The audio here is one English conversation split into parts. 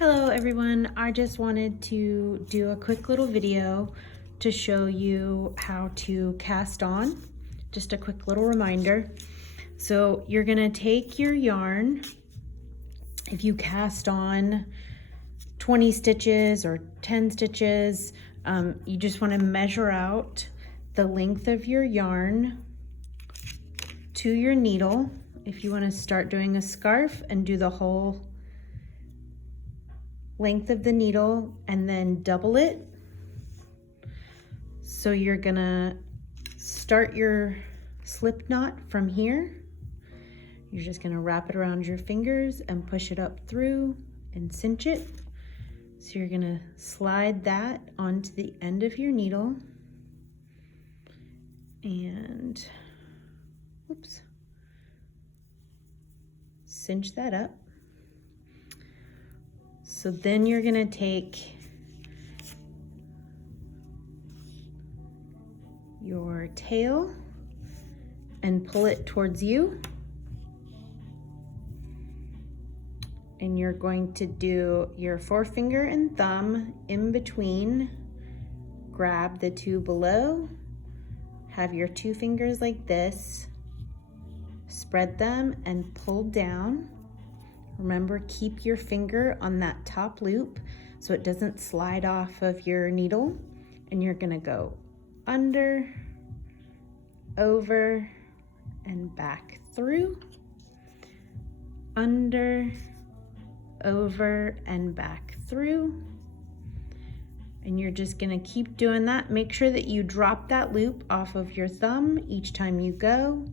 Hello everyone, I just wanted to do a quick little video to show you how to cast on. Just a quick little reminder. So you're gonna take your yarn. If you cast on 20 stitches or 10 stitches, you just wanna measure out the length of your yarn to your needle. If you wanna start doing a scarf and do the whole length of the needle and then double it. So you're gonna start your slip knot from here. You're just gonna wrap it around your fingers and push it up through and cinch it. So you're gonna slide that onto the end of your needle and cinch that up. So then you're gonna take your tail and pull it towards you. And you're going to do your forefinger and thumb in between, grab the two below, have your two fingers like this, spread them and pull down. Remember, keep your finger on that top loop so it doesn't slide off of your needle. And you're gonna go under, over, and back through, under, over, and back through. And you're just gonna keep doing that. Make sure that you drop that loop off of your thumb each time you go.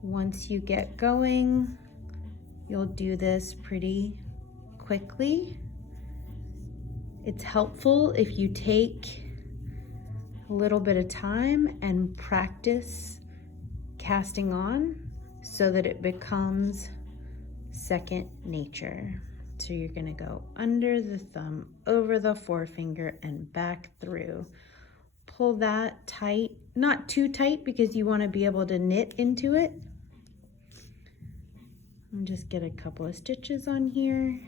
Once you get going, you'll do this pretty quickly. It's helpful if you take a little bit of time and practice casting on so that it becomes second nature. So you're gonna go under the thumb, over the forefinger, and back through. Pull that tight, not too tight because you wanna be able to knit into it. And just get a couple of stitches on here.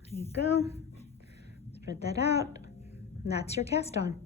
There you go. Spread that out, and that's your cast on.